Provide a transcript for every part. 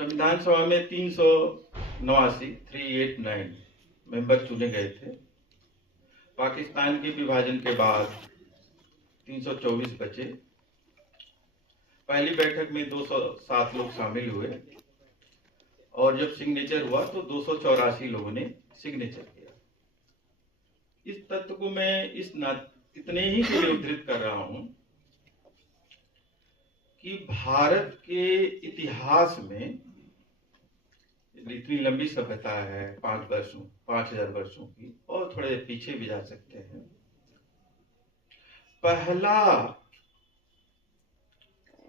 संविधान सभा में 389 मेंबर चुने गए थे। पाकिस्तान के विभाजन के बाद 324 बचे। पहली बैठक में 207 लोग शामिल हुए और जब सिग्नेचर हुआ तो 284 लोगों ने सिग्नेचर किया। इस तथ्य को मैं इतने ही के लिए उद्धृत कर रहा हूं कि भारत के इतिहास में इतनी लंबी सभ्यता है, 5000 वर्षों की, और थोड़े पीछे भी जा सकते हैं।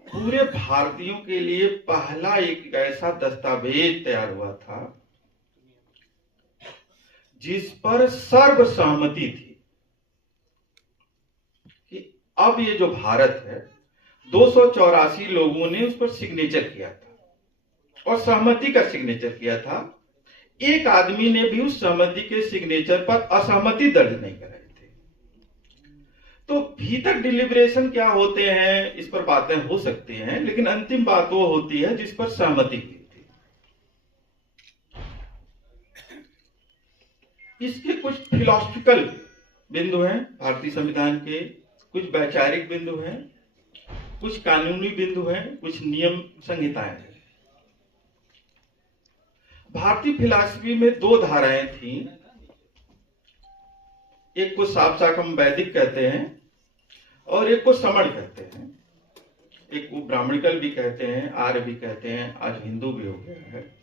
पूरे भारतीयों के लिए पहला एक ऐसा दस्तावेज तैयार हुआ था जिस पर सर्वसहमति थी कि अब ये जो भारत है, 284 लोगों ने उस पर सिग्नेचर किया था और सहमति का सिग्नेचर किया था। एक आदमी ने भी उस सहमति के सिग्नेचर पर असहमति दर्ज नहीं कराई थी। तो भीतर डिलिब्रेशन क्या होते हैं, इस पर बातें हो सकती हैं, लेकिन अंतिम बात वो होती है जिस पर सहमति की थी। इसके कुछ फिलॉसफिकल बिंदु हैं भारतीय संविधान के, कुछ वैचारिक बिंदु हैं, कुछ कानूनी बिंदु हैं, कुछ नियम संहिताएं हैं। भारतीय फिलॉसफी में दो धाराएं थीं। एक को साफ साफ हम वैदिक कहते हैं और एक को समण कहते हैं। एक को ब्राह्मणिकल भी कहते हैं, आर्य भी कहते हैं, आज हिंदू भी हो गया है,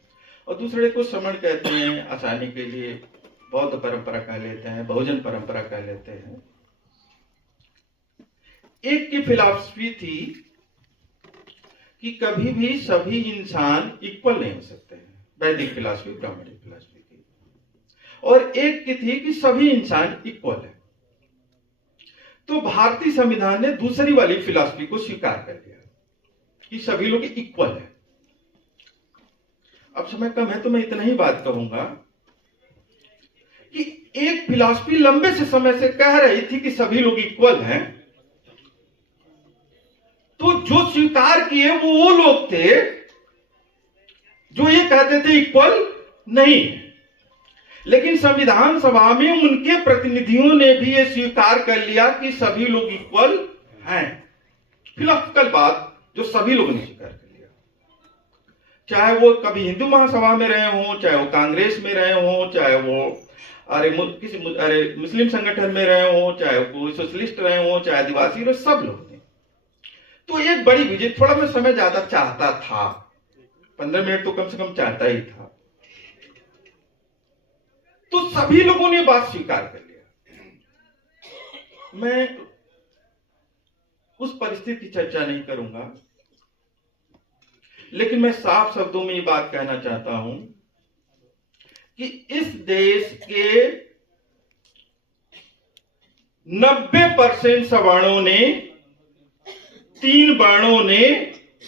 और दूसरे को समण कहते हैं, आसानी के लिए बौद्ध परंपरा कह लेते हैं, बहुजन परंपरा कह लेते हैं। एक की फिलॉसफी थी कि कभी भी सभी इंसान इक्वल नहीं हो सकते हैं, वैदिक फिलॉसफी, ब्राह्मणिक फिलॉसफी की। और एक की थी कि सभी इंसान इक्वल है। तो भारतीय संविधान ने दूसरी वाली फिलॉसफी को स्वीकार कर लिया कि सभी लोग इक्वल है। अब समय कम है तो मैं इतना ही बात कहूंगा कि एक फिलॉसफी लंबे से समय से कह रही थी कि सभी लोग इक्वल हैं, तो जो स्वीकार किए वो लोग थे जो ये कहते थे इक्वल नहीं। लेकिन संविधान सभा में उनके प्रतिनिधियों ने भी ये स्वीकार कर लिया कि सभी लोग इक्वल हैं। फिलॉसफिकल बात जो सभी लोगों ने स्वीकार कर लिया, चाहे वो कभी हिंदू महासभा में रहे हों, चाहे वो कांग्रेस में रहे हों, चाहे वो मुस्लिम संगठन में रहे हों, चाहे वो सोशलिस्ट रहे हों, चाहे आदिवासी रहे, सब लोग ने। तो एक बड़ी विजय, थोड़ा मैं समय ज्यादा चाहता था, 15 मिनट तो कम से कम चाहता ही था। तो सभी लोगों ने बात स्वीकार कर लिया। मैं उस परिस्थिति की चर्चा नहीं करूंगा, लेकिन मैं साफ शब्दों में ये बात कहना चाहता हूं कि इस देश के 90% सवर्णों ने, 3 वर्णों ने,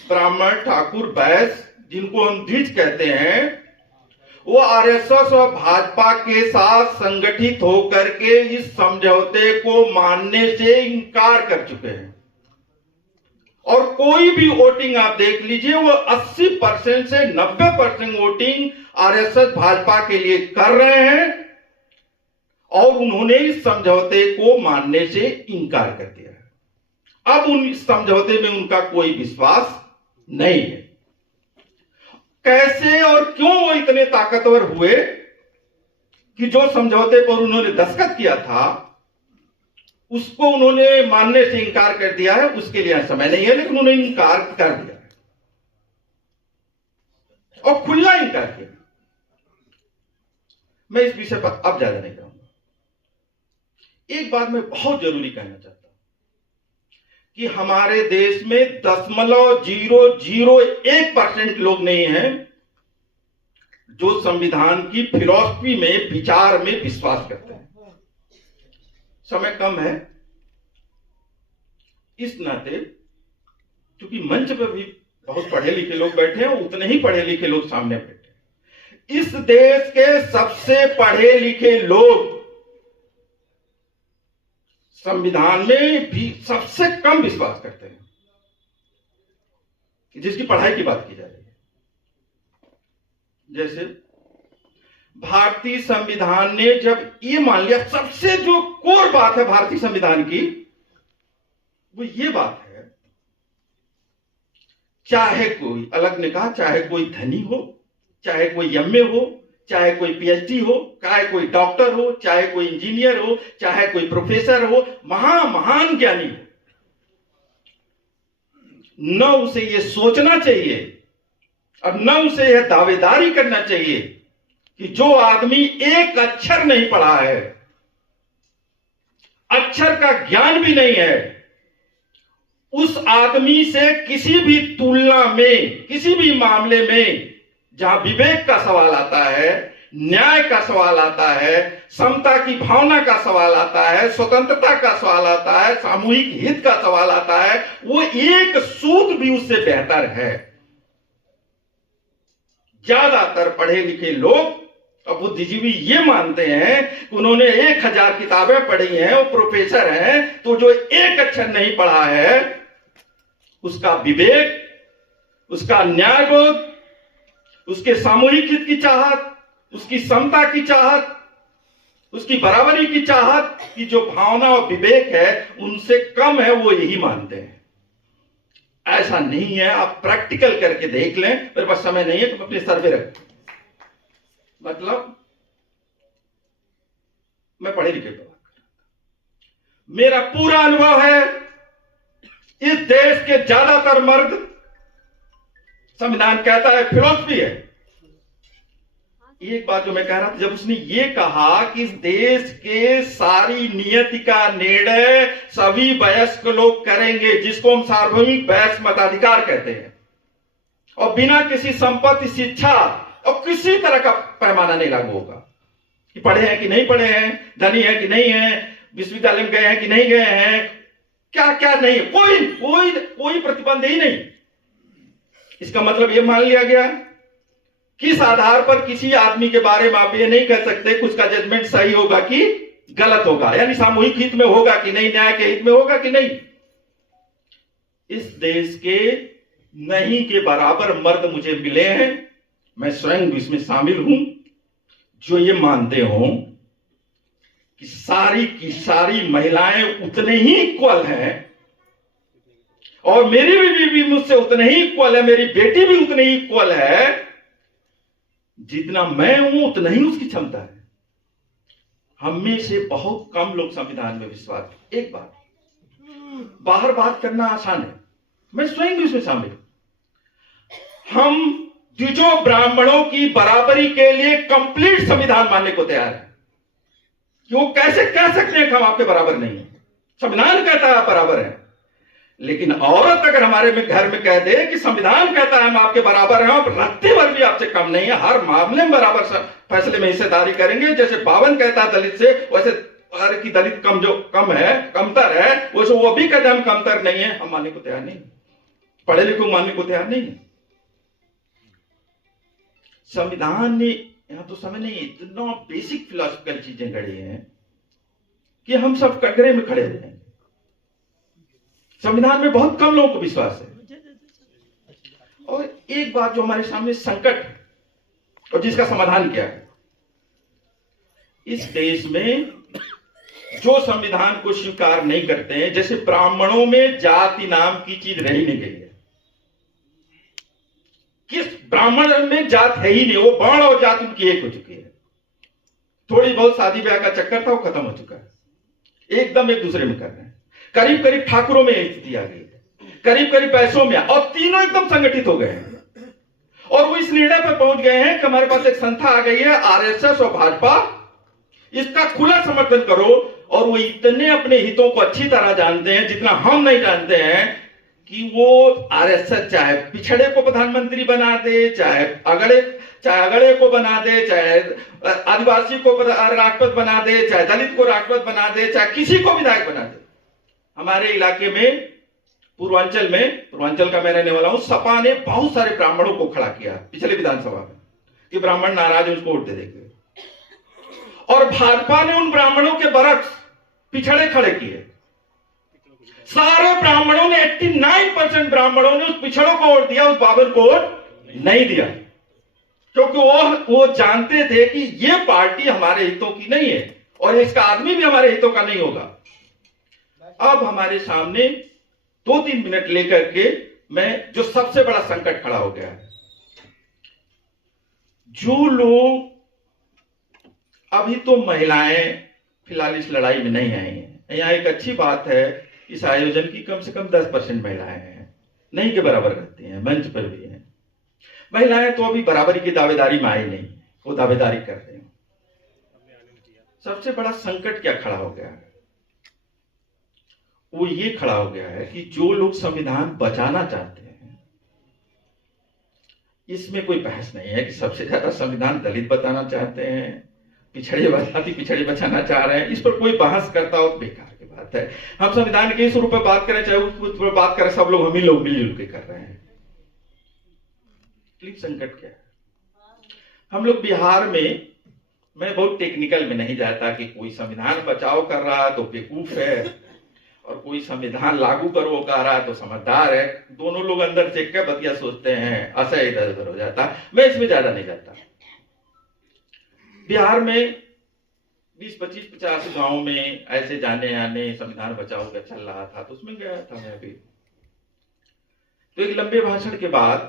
ब्राह्मण, ठाकुर, वैश्य, जिनको हम द्विज कहते हैं, वो आरएसएस और भाजपा के साथ संगठित होकर के इस समझौते को मानने से इंकार कर चुके हैं। और कोई भी वोटिंग आप देख लीजिए, वो 80% से 90% वोटिंग आरएसएस भाजपा के लिए कर रहे हैं और उन्होंने इस समझौते को मानने से इंकार कर दिया है। अब उन समझौते में उनका कोई विश्वास नहीं है। कैसे और क्यों वो इतने ताकतवर हुए कि जो समझौते पर उन्होंने दस्तखत किया था उसको उन्होंने मानने से इंकार कर दिया है, उसके लिए समय नहीं है, लेकिन उन्होंने इंकार कर दिया है और खुला इंकार किया। मैं इस विषय पर अब ज्यादा नहीं कहूंगा। एक बात मैं बहुत जरूरी कहना चाहता हूं कि हमारे देश में 0.001% लोग नहीं हैं जो संविधान की फिलॉसफी में, विचार में विश्वास करते हैं। समय कम है, इस नाते क्योंकि मंच पर भी बहुत पढ़े लिखे लोग बैठे हैं, उतने ही पढ़े लिखे लोग सामने बैठे हैं। इस देश के सबसे पढ़े लिखे लोग संविधान में भी सबसे कम विश्वास करते हैं, जिसकी पढ़ाई की बात की जा रही है। जैसे भारतीय संविधान ने जब ये मान लिया, सबसे जो कोर बात है भारतीय संविधान की वो ये बात है, चाहे कोई, अलग ने कहा, चाहे कोई धनी हो, चाहे कोई एमए हो, चाहे कोई पीएचडी हो, चाहे कोई डॉक्टर हो, चाहे कोई इंजीनियर हो, चाहे कोई प्रोफेसर हो, महान ज्ञानी हो, न उसे यह सोचना चाहिए और न उसे यह दावेदारी करना चाहिए कि जो आदमी एक अक्षर नहीं पढ़ा है, अक्षर का ज्ञान भी नहीं है, उस आदमी से किसी भी तुलना में, किसी भी मामले में जहां विवेक का सवाल आता है, न्याय का सवाल आता है, समता की भावना का सवाल आता है, स्वतंत्रता का सवाल आता है, सामूहिक हित का सवाल आता है, वो एक सूद भी उससे बेहतर है। ज्यादातर पढ़े लिखे लोग और बुद्धिजीवी ये मानते हैं कि उन्होंने 1000 किताबें पढ़ी हैं, वो प्रोफेसर हैं, तो जो एक अक्षर नहीं पढ़ा है उसका विवेक, उसका न्यायबोध, उसके सामूहिक हित की चाहत, उसकी समता की चाहत, उसकी बराबरी की चाहत की जो भावना और विवेक है उनसे कम है, वो यही मानते हैं। ऐसा नहीं है, आप प्रैक्टिकल करके देख लें। मेरे पास समय नहीं है तो अपने सर्वे रख, मतलब मैं पढ़े लिखे पर मेरा पूरा अनुभव है, इस देश के ज्यादातर मर्द, संविधान कहता है, फिलॉसफी है। एक बात जो मैं कह रहा था, जब उसने ये कहा कि इस देश के सारी नियति का निर्णय सभी वयस्क लोग करेंगे, जिसको हम सार्वभौमिक वयस्क मताधिकार कहते हैं, और बिना किसी संपत्ति, शिक्षा और किसी तरह का पैमाना नहीं लागू होगा कि पढ़े हैं कि नहीं पढ़े हैं, धनी है कि नहीं है, विश्वविद्यालय में गए हैं कि नहीं गए हैं, क्या क्या नहीं है, कोई प्रतिबंध ही नहीं। इसका मतलब यह मान लिया गया किस आधार पर किसी आदमी के बारे में आप ये नहीं कह सकते कि उसका जजमेंट सही होगा कि गलत होगा, यानी सामूहिक हित में होगा कि नहीं, न्याय के हित में होगा कि नहीं। इस देश के नहीं के बराबर मर्द मुझे मिले हैं, मैं स्वयं इसमें शामिल हूं, जो ये मानते हो कि सारी की सारी महिलाएं उतने ही इक्वल हैं, और मेरी बीवी भी मुझसे उतने ही इक्वल है, मेरी बेटी भी उतनी ही इक्वल है, जितना मैं हूं उतना ही उसकी क्षमता है। हम में से बहुत कम लोग संविधान में विश्वास। एक बात, बाहर बात करना आसान है, मैं स्वयं भी उसमें शामिल हूं। हम द्विजो ब्राह्मणों की बराबरी के लिए कंप्लीट संविधान मानने को तैयार है कि वो कैसे कह सकते हैं कि हम आपके बराबर नहीं है। संविधान कहता है आप बराबर है, लेकिन औरत अगर हमारे में घर में कह दे कि संविधान कहता है हम आपके बराबर हैं, और रत्ती भर भी आपसे कम नहीं है, हर मामले में बराबर फैसले में हिस्सेदारी करेंगे, जैसे 52 कहता है दलित से, वैसे कि दलित कम जो कम है, कमतर है, वैसे वो भी कहते हैं हम कमतर नहीं है, हम मानने को तैयार नहीं, पढ़े लिखे मानने को तैयार नहीं है। संविधान ने यहां तो समझ नहीं, इतना बेसिक फिलॉसफिकल चीजें गढ़ी हैं कि हम सब कटघरे में खड़े हुए हैं। संविधान में बहुत कम लोगों को विश्वास है। और एक बात जो हमारे सामने संकट है और जिसका समाधान क्या है, इस देश में जो संविधान को स्वीकार नहीं करते हैं, जैसे ब्राह्मणों में जाति नाम की चीज रही नहीं गई है, किस ब्राह्मण में जात है ही नहीं, वो वर्ण और जात उनकी एक हो चुकी है। थोड़ी बहुत शादी ब्याह का चक्कर था, वो खत्म हो चुका है, एकदम एक दूसरे में कर रहे हैं। करीब करीब ठाकुरों में स्थिति आ गई है, करीब करीब पैसों में, और तीनों एकदम संगठित हो गए हैं, और वो इस निर्णय पर पहुंच गए हैं कि हमारे पास एक संस्था आ गई है आरएसएस और भाजपा, इसका खुला समर्थन करो। और वो इतने अपने हितों को अच्छी तरह जानते हैं जितना हम नहीं जानते हैं, कि वो आरएसएस चाहे पिछड़े को प्रधानमंत्री बना दे, चाहे अगड़े को बना दे, चाहे आदिवासी को राष्ट्रपति बना दे, चाहे दलित को राष्ट्रपति बना दे, चाहे किसी को विधायक बना दे। हमारे इलाके में पूर्वांचल का मैं रहने वाला हूं, सपा ने बहुत सारे ब्राह्मणों को खड़ा किया पिछले विधानसभा में कि ब्राह्मण नाराज है, उसको वोट दे देंगे, और भाजपा ने उन ब्राह्मणों के बरक्स पिछड़े खड़े किए। सारे ब्राह्मणों ने 89% ब्राह्मणों ने उस पिछड़ों को वोट दिया, उस बाबर को वोट नहीं दिया। क्योंकि वो जानते थे कि ये पार्टी हमारे हितों की नहीं है और इसका आदमी भी हमारे हितों का नहीं होगा। अब हमारे सामने 2-3 मिनट लेकर के मैं जो सबसे बड़ा संकट खड़ा हो गया है, जो लोग अभी तो महिलाएं फिलहाल इस लड़ाई में नहीं आई हैं। यहां एक अच्छी बात है, इस आयोजन की कम से कम 10% महिलाएं हैं, नहीं के बराबर रहती हैं, मंच पर भी हैं। महिलाएं तो अभी बराबरी की दावेदारी में आई नहीं, वो दावेदारी कर रही हैं। सबसे बड़ा संकट क्या खड़ा हो गया है, वो ये खड़ा हो गया है कि जो लोग संविधान बचाना चाहते हैं, इसमें कोई बहस नहीं है कि सबसे ज्यादा संविधान दलित बचाना चाहते हैं, पिछड़े बचाना चाह रहे हैं, इस पर कोई बहस करता हो तो बेकार की बात है। हम संविधान के इस रूप पर बात करें चाहे उस पर बात करें, सब लोग हम ही लोग मिलजुल के कर रहे हैं। संकट क्या है, हम लोग बिहार में, मैं बहुत टेक्निकल में नहीं जाता कि कोई संविधान बचाओ कर रहा है तो बेवकूफ है और कोई संविधान लागू करो कर रहा है तो समझदार है। दोनों लोग अंदर से क्या बतिया सोचते हैं, ऐसा इधर उधर हो जाता। मैं इसमें ज्यादा नहीं जाता। बिहार में 20-25-50 गांव में ऐसे जाने आने संविधान बचाओ का चल रहा था, तो उसमें गया था मैं भी। तो एक लंबे भाषण के बाद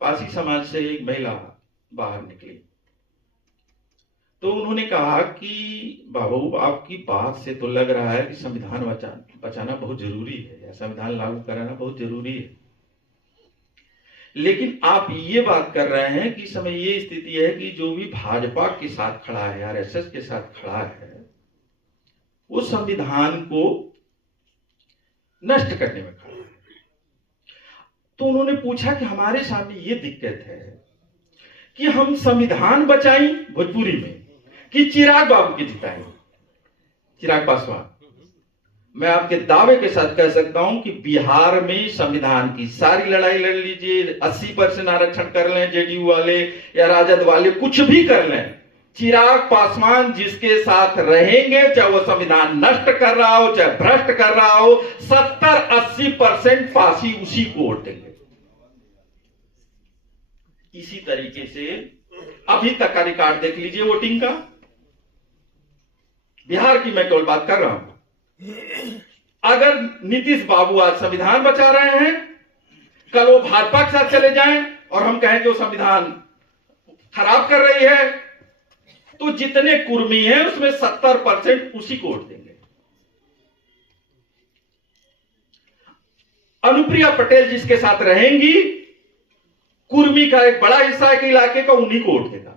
पासी समाज से एक महिला बाहर निकली, तो उन्होंने कहा कि बाबू आपकी बात से तो लग रहा है कि संविधान बचाना बहुत जरूरी है या संविधान लागू कराना बहुत जरूरी है, लेकिन आप ये बात कर रहे हैं कि समय ये स्थिति है कि जो भी भाजपा के साथ खड़ा है, आरएसएस के साथ खड़ा है, वो संविधान को नष्ट करने में खड़ा है। तो उन्होंने पूछा कि हमारे सामने ये दिक्कत है कि हम संविधान बचाएं भोजपुरी में कि चिराग बाबू की जिताएं, चिराग पासवान। मैं आपके दावे के साथ कह सकता हूं कि बिहार में संविधान की सारी लड़ाई लड़ लीजिए, 80% आरक्षण कर लें, जेडीयू वाले या राजद वाले कुछ भी कर लें, चिराग पासवान जिसके साथ रहेंगे, चाहे वो संविधान नष्ट कर रहा हो चाहे भ्रष्ट कर रहा हो, 70-80% फांसी उसी को वोट देंगे। इसी तरीके से अभी तक का रिकॉर्ड देख लीजिए वोटिंग का। बिहार की मैं केवल बात कर रहा हूं। अगर नीतीश बाबू आज संविधान बचा रहे हैं, कल वो भाजपा के साथ चले जाएं और हम कहें कि वो संविधान खराब कर रही है, तो जितने कुर्मी हैं उसमें 70% उसी को वोट देंगे। अनुप्रिया पटेल जिसके साथ रहेंगी, कुर्मी का एक बड़ा हिस्सा के इलाके का उन्हीं को वोट देगा।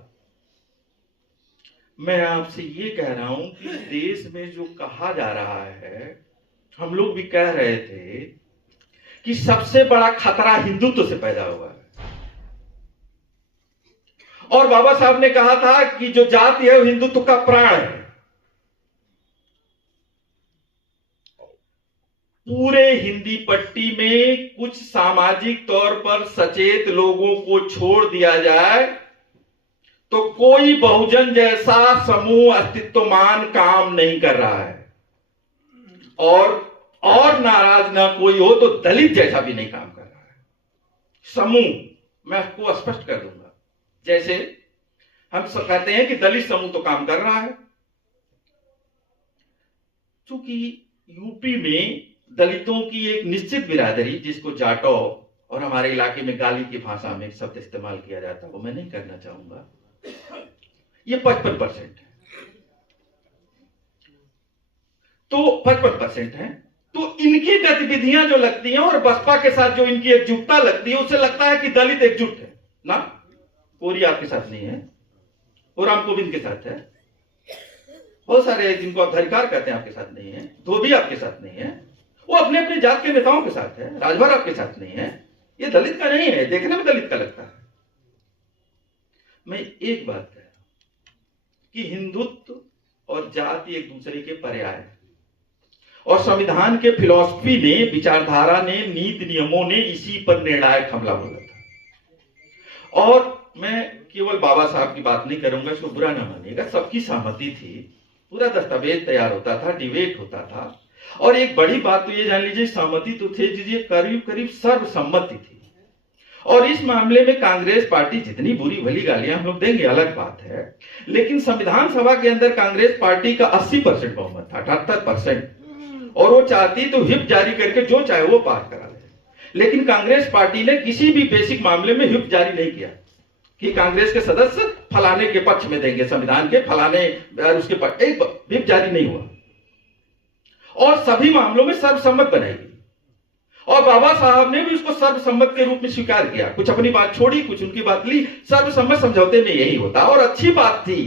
मैं आपसे ये कह रहा हूं कि देश में जो कहा जा रहा है, हम लोग भी कह रहे थे कि सबसे बड़ा खतरा हिंदुत्व से पैदा हुआ है, और बाबा साहब ने कहा था कि जो जाति है वो हिंदुत्व का प्राण है। पूरे हिंदी पट्टी में कुछ सामाजिक तौर पर सचेत लोगों को छोड़ दिया जाए तो कोई बहुजन जैसा समूह अस्तित्वमान काम नहीं कर रहा है, और नाराज ना कोई हो तो दलित जैसा भी नहीं काम कर रहा है। समूह मैं आपको स्पष्ट कर दूंगा, जैसे हम सब कहते हैं कि दलित समूह तो काम कर रहा है, क्योंकि यूपी में दलितों की एक निश्चित बिरादरी, जिसको जाटो और हमारे इलाके में गाली की भाषा में शब्द इस्तेमाल किया जाता है, वो मैं नहीं करना चाहूंगा, ये 55% है। तो 55% है, तो इनकी गतिविधियां जो लगती हैं और बसपा के साथ जो इनकी एकजुटता लगती है, उससे लगता है कि दलित एकजुट है ना। कोरी आपके साथ नहीं है, वो राम कोविंद के साथ है, बहुत सारे जिनको आप धरिकार कहते हैं आपके साथ नहीं है, धोबी आपके साथ नहीं है, वो अपने अपने जात के नेताओं के साथ है, राजभर आपके साथ नहीं है। ये दलित का नहीं है, देखने में दलित का लगता है। मैं एक बात कह रहा हूं कि हिंदुत्व और जाति एक दूसरे के पर्याय है, और संविधान के फिलॉसफी ने, विचारधारा ने, नीति नियमों ने इसी पर निर्णायक हमला बोला था। और मैं केवल बाबा साहब की बात नहीं करूंगा, इसको बुरा ना मानिएगा, सबकी सहमति थी, पूरा दस्तावेज तैयार होता था, डिबेट होता था। और एक बड़ी बात तो ये जान लीजिए, सहमति तो थे, करीब करीब सर्वसम्मति थी। और इस मामले में कांग्रेस पार्टी जितनी बुरी भली गालियां हम लोग देंगे अलग बात है, लेकिन संविधान सभा के अंदर कांग्रेस पार्टी का 80% बहुमत था, 78%, और वो चाहती तो व्हिप जारी करके जो चाहे वो पार करा ले। लेकिन कांग्रेस पार्टी ने किसी भी बेसिक मामले में व्हिप जारी नहीं किया कि कांग्रेस के सदस्य फलाने के पक्ष में देंगे, संविधान के फलाने उसके पक्ष, एक व्हिप जारी नहीं हुआ और सभी मामलों में सर्वसम्मत बनाएगी। और बाबा साहब ने भी उसको सर्वसम्मत के रूप में स्वीकार किया, कुछ अपनी बात छोड़ी, कुछ उनकी बात ली। सर्वसम्मत समझौते में यही होता। और अच्छी बात थी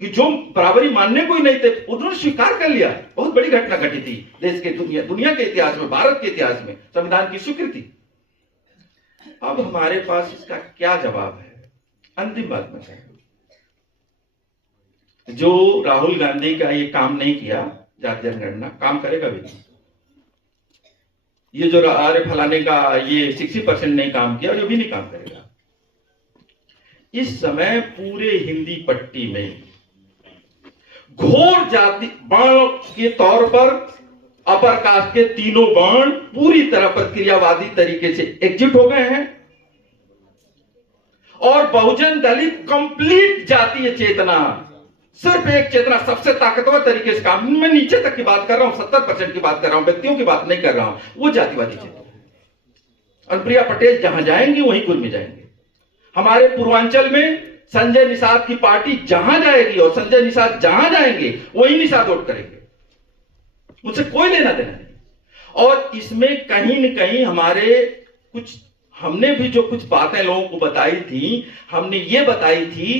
कि जो बराबरी मानने कोई नहीं थे उन्होंने स्वीकार कर लिया। बहुत बड़ी घटना घटी थी देश के दुनिया के इतिहास में, भारत के इतिहास में, संविधान की स्वीकृति। अब हमारे पास इसका क्या जवाब है? अंतिम बात में जो राहुल गांधी का ये काम नहीं किया, जाति जनगणना काम करेगा भी नहीं। ये जो आर्य फलाने का ये 60% नहीं काम किया, जो भी नहीं काम करेगा। इस समय पूरे हिंदी पट्टी में घोर जाति बाण के तौर पर अपर कास्ट के तीनों बाण पूरी तरह प्रक्रियावादी तरीके से एग्जिट हो गए हैं और बहुजन दलित कंप्लीट जातीय चेतना, सिर्फ एक चेतना सबसे ताकतवर तरीके से काम, मैं नीचे तक की बात कर रहा हूं, 70% की बात कर रहा हूं, व्यक्तियों की बात नहीं कर रहा हूं, वो जातिवादी चेतना। अनुप्रिया पटेल जहां जाएंगी वहीं कुल में जाएंगे। हमारे पूर्वांचल में संजय निषाद की पार्टी जहां जाएगी और संजय निषाद जहां जाएंगे वहीं निषाद वोट करेंगे, मुझसे कोई लेना देना नहीं। और इसमें कहीं न कहीं हमारे कुछ, हमने भी जो कुछ बातें लोगों को बताई थी, हमने ये बताई थी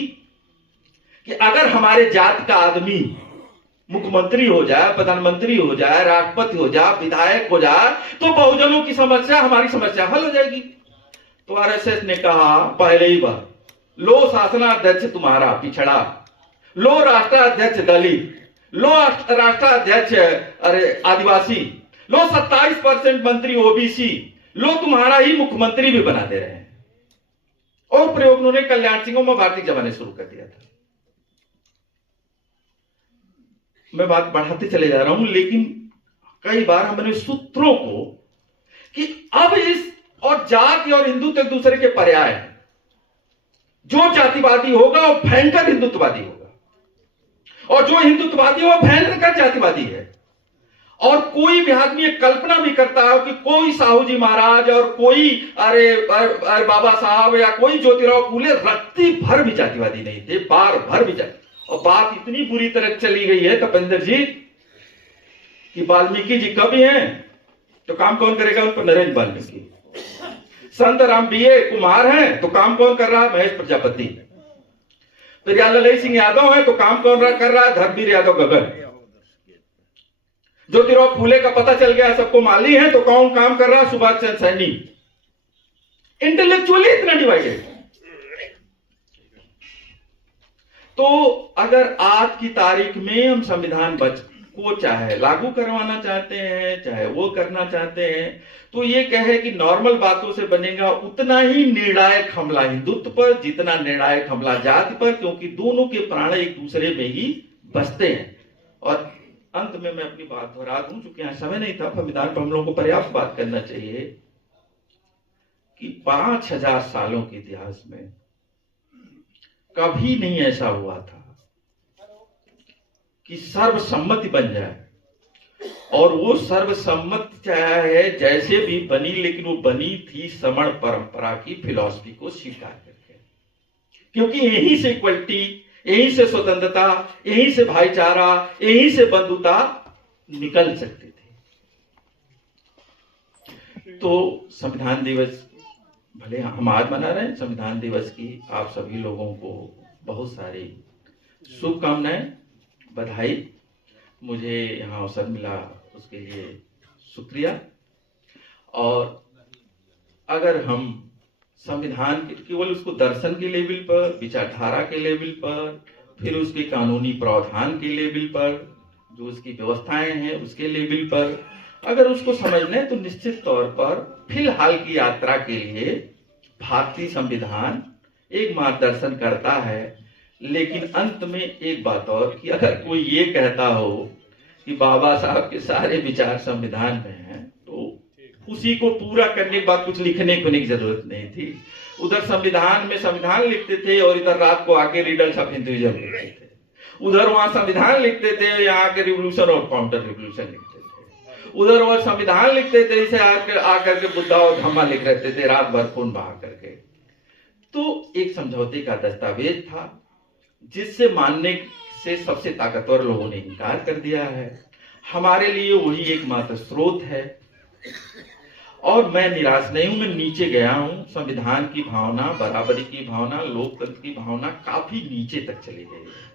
कि अगर हमारे जात का आदमी मुख्यमंत्री हो जाए, प्रधानमंत्री हो जाए, राष्ट्रपति हो जाए, विधायक हो जाए, तो बहुजनों की समस्या, हमारी समस्या हल हो जाएगी। तो आरएसएस ने कहा पहले ही बार, लो शासनाध्यक्ष तुम्हारा पिछड़ा, लो राष्ट्राध्यक्ष दलित, लो राष्ट्राध्यक्ष अरे आदिवासी, लो 27% मंत्री ओबीसी, लो तुम्हारा ही मुख्यमंत्री भी बना दे रहे हैं। और प्रयोग उन्होंने कल्याण सिंह में भारतीय जमाने शुरू कर दिया था। मैं बात बढ़ाते चले जा रहा हूं, लेकिन कई बार हमने सूत्रों को कि अब इस और जाति और हिंदुत्व एक दूसरे के पर्याय है। जो जातिवादी होगा वो भयंकर हिंदुत्ववादी होगा और जो हिंदुत्ववादी होगा भयंकर जातिवादी है। और कोई भी आदमी एक कल्पना भी करता है कि कोई साहू जी महाराज और कोई अरे बाबा साहब या कोई ज्योतिराव फूले रत्ती भर भी जातिवादी नहीं थे, बार भर भी जाति। और बात इतनी बुरी तरह चली गई है तपेंद्र जी कि वाल्मीकि जी कवि हैं तो काम कौन करेगा उन पर? नरेंद्र वाल्मीकि। संत राम बीए कुमार हैं तो काम कौन कर रहा है? महेश प्रजापति। प्रियालय सिंह यादव है तो काम कौन कर रहा है? धर्मवीर यादव गगन। ज्योतिराव फूले का पता चल गया सबको माली है तो कौन काम कर रहा है? सुभाष चंद्र सैनी। इंटेलेक्चुअली इतना डिवाइडेड। तो अगर आज की तारीख में हम संविधान को चाहे लागू करवाना चाहते हैं, चाहे वो करना चाहते हैं, तो ये कहे कि नॉर्मल बातों से बनेगा उतना ही निर्णायक हमला हिंदुत्व पर जितना निर्णायक हमला जाति पर, क्योंकि दोनों के प्राण एक दूसरे में ही बसते हैं। और अंत में मैं अपनी बात दोहरा दूं, चूंकि यहां समय नहीं था, संविधान पर हम लोगों को पर्याप्त बात करना चाहिए कि 5000 सालों के इतिहास में कभी नहीं ऐसा हुआ था कि सर्वसम्मति बन जाए। और वो सर्वसम्मति चाहे जैसे भी बनी, लेकिन वो बनी थी श्रमण परंपरा की फिलॉसफी को स्वीकार करके, क्योंकि यहीं से इक्वलिटी, यहीं से स्वतंत्रता, यहीं से भाईचारा, यहीं से बंधुता निकल सकती थी। तो संविधान दिवस भले हम आज मना रहे हैं, संविधान दिवस की आप सभी लोगों को बहुत सारी शुभकामनाएं, बधाई। मुझे यहाँ अवसर मिला उसके लिए शुक्रिया। और अगर हम संविधान के केवल उसको दर्शन के लेवल पर, विचारधारा के लेवल पर, फिर उसके कानूनी प्रावधान के लेवल पर, जो उसकी व्यवस्थाएं हैं उसके लेवल पर अगर उसको समझ लें तो निश्चित तौर पर फिलहाल की यात्रा के लिए भारतीय संविधान एक मार्गदर्शन करता है। लेकिन अंत में एक बात और कि अगर कोई ये कहता हो कि बाबा साहब के सारे विचार संविधान में हैं, तो उसी को पूरा करने के बाद कुछ लिखने को की जरूरत नहीं थी। उधर संविधान में संविधान लिखते थे और इधर रात को आके रिडल्स ऑफ हिंदुइज्म लिखते थे। उधर वहां संविधान लिखते थे, यहाँ के रिवोल्यूशन और काउंटर रिवोल्यूशन लिखते थे। उधर वह संविधान लिखते थे, इसे आकर के बुद्धा और धम्मा लिख रहते थे रात भर खून बहा करके। तो एक समझौते का दस्तावेज था जिससे मानने से सबसे ताकतवर लोगों ने इनकार कर दिया है। हमारे लिए वही एकमात्र स्रोत है और मैं निराश नहीं हूं। मैं नीचे गया हूं। संविधान की भावना, बराबरी की भावना, लोकतंत्र की भावना काफी नीचे तक चली गई है,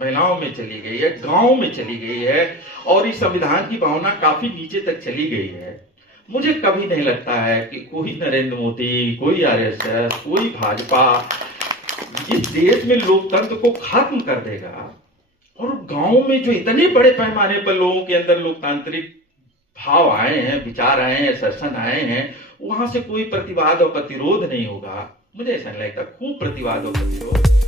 महिलाओं में चली गई है, गांव में चली गई है और इस संविधान की भावना काफी नीचे तक चली गई है। मुझे कभी नहीं लगता है कि कोई नरेंद्र मोदी, कोई आरएसएस, कोई भाजपा इस देश में लोकतंत्र को खत्म कर देगा। और गांव में जो इतने बड़े पैमाने पर लोगों के अंदर लोकतांत्रिक भाव आए हैं, विचार आए हैं, शासन आए हैं, वहां से कोई प्रतिवाद और प्रतिरोध नहीं होगा। मुझे ऐसा नहीं लगता। खूब प्रतिवाद और प्रतिरोध